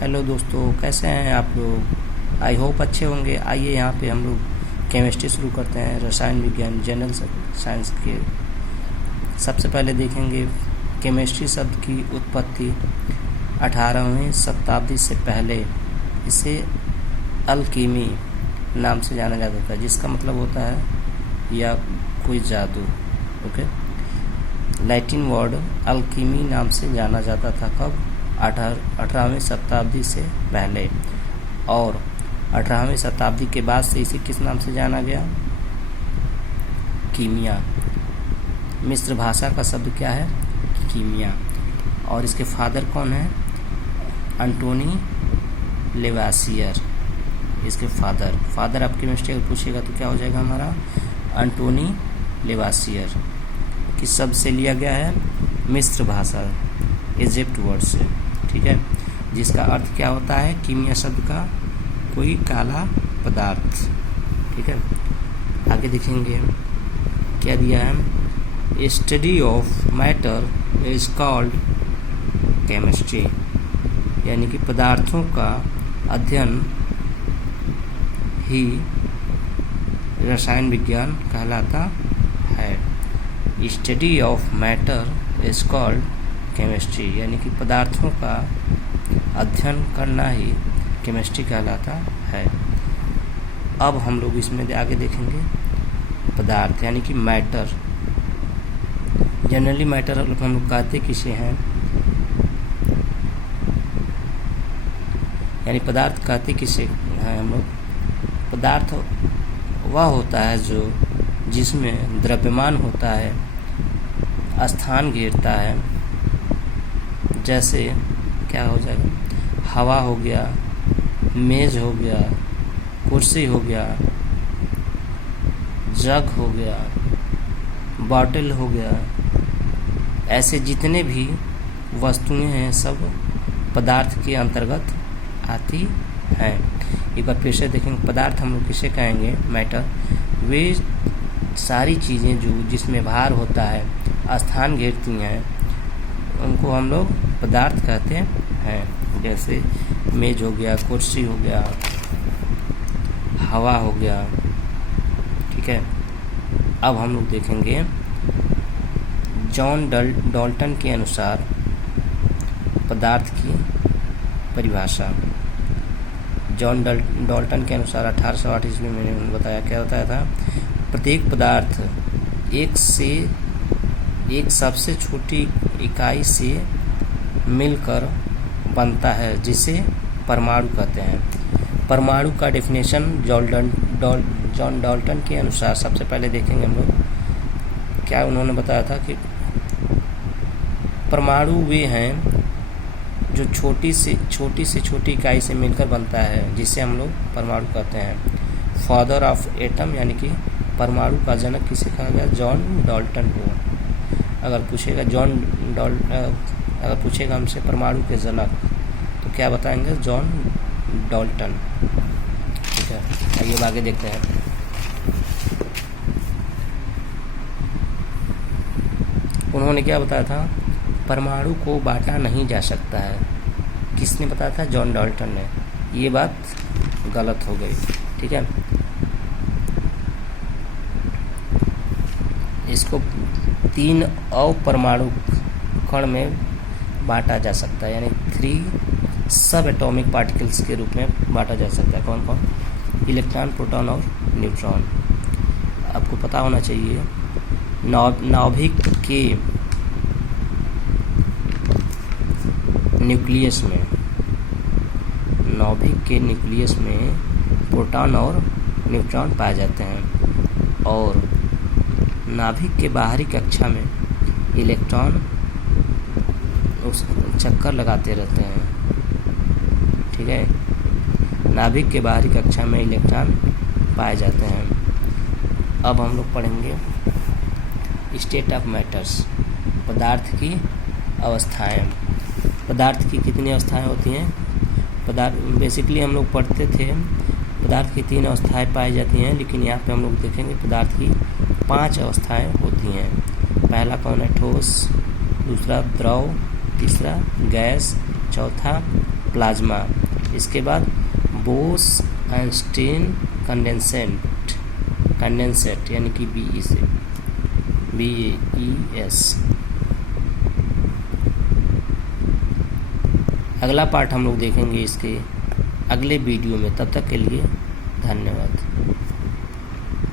Hello दोस्तों, कैसे हैं आप लोग। आई होप अच्छे होंगे। आइए यहाँ पे हम लोग केमिस्ट्री शुरू करते हैं, रसायन विज्ञान जनरल साइंस के। सबसे पहले देखेंगे केमिस्ट्री शब्द की उत्पत्ति 18वीं शताब्दी से पहले इसे अलकीमी नाम से जाना जाता था, जिसका मतलब होता है या कोई जादू। ओके, लैटिन वर्ड अलकीमी नाम से जाना जाता था। कब? 18वीं शताब्दी से पहले। और 18वीं शताब्दी के बाद से इसे किस नाम से जाना गया? कीमिया। मिस्र भाषा का शब्द क्या है? कीमिया। और इसके फादर कौन है? एंटोनी लेवासियर। इसके फादर आप केमिस्ट्री अगर पूछेगा तो क्या हो जाएगा हमारा? एंटोनी लेवासियर। किस शब्द से लिया गया है? मिस्र भाषा, इजिप्ट वर्ड से। ठीक है, जिसका अर्थ क्या होता है? कीमिया शब्द का कोई काला पदार्थ। ठीक है, आगे देखेंगे क्या दिया है। Study of matter is called chemistry, यानी कि पदार्थों का अध्ययन ही रसायन विज्ञान कहलाता है। Study of matter is called chemistry, यानी कि पदार्थों का अध्ययन करना ही केमिस्ट्री कहलाता है। अब हम लोग इसमें आगे देखेंगे पदार्थ यानी कि मैटर। जनरली मैटर हम लोग कहते किसे हैं, यानी पदार्थ कहते किसे हैं हम लोग? पदार्थ वह होता है जो जिसमें द्रव्यमान होता है, स्थान घेरता है। जैसे क्या हो जाएगा? हवा हो गया, मेज हो गया, कुर्सी हो गया, जग हो गया, बॉटल हो गया। ऐसे जितने भी वस्तुएं हैं सब पदार्थ के अंतर्गत आती हैं। एक बार फिर से देखेंगे, पदार्थ हम लोग किसे कहेंगे? मैटर। वे सारी चीज़ें जो जिसमें भार होता है, स्थान घेरती हैं, उनको हम लोग पदार्थ कहते हैं। जैसे मेज हो गया, कुर्सी हो गया, हवा हो गया। ठीक है, अब हम लोग देखेंगे जॉन डाल्टन के अनुसार पदार्थ की परिभाषा। जॉन डाल्टन के अनुसार 1808 ईस्वी में मैंने बताया, क्या बताया था? प्रत्येक पदार्थ एक सबसे छोटी इकाई से मिलकर बनता है, जिसे परमाणु कहते हैं। परमाणु का डेफिनेशन जॉन डाल्टन के अनुसार सबसे पहले देखेंगे हम लोग। क्या उन्होंने बताया था कि परमाणु वे हैं जो छोटी से छोटी इकाई से मिलकर बनता है, जिसे हम लोग परमाणु कहते हैं। फादर ऑफ एटम, यानी कि परमाणु का जनक किसे कहा गया? जॉन डाल्टन को। अगर पूछेगा हमसे परमाणु के जनक, तो क्या बताएंगे? John Dalton. ठीक है, आइए आगे देखते हैं। उन्होंने क्या बताया था? परमाणु को बांटा नहीं जा सकता है। किसने बताया था? जॉन डाल्टन ने। ये बात गलत हो गई। ठीक है, इसको 3 अपरमाणु कण में बांटा जा सकता है, यानी 3 सब एटॉमिक पार्टिकल्स के रूप में बांटा जा सकता है। कौन कौन? इलेक्ट्रॉन, प्रोटॉन और न्यूट्रॉन। आपको पता होना चाहिए नाभिक के न्यूक्लियस में प्रोटॉन और न्यूट्रॉन पाए जाते हैं, और नाभिक के बाहरी कक्षा में इलेक्ट्रॉन उस चक्कर लगाते रहते हैं। ठीक है, नाभिक के बाहरी कक्षा में इलेक्ट्रॉन पाए जाते हैं। अब हम लोग पढ़ेंगे स्टेट ऑफ मैटर्स, पदार्थ की अवस्थाएं। पदार्थ की कितनी अवस्थाएं होती हैं? बेसिकली हम लोग पढ़ते थे पदार्थ की 3 अवस्थाएं पाई जाती हैं, लेकिन यहाँ पे हम लोग देखेंगे पदार्थ की 5 अवस्थाएं होती हैं। पहला कौन है? ठोस, दूसरा द्रव, तीसरा गैस, चौथा प्लाज्मा, इसके बाद बोस-आइंस्टीन कंडेंसेट यानी कि BES। अगला पार्ट हम लोग देखेंगे इसके अगले वीडियो में। तब तक के लिए धन्यवाद।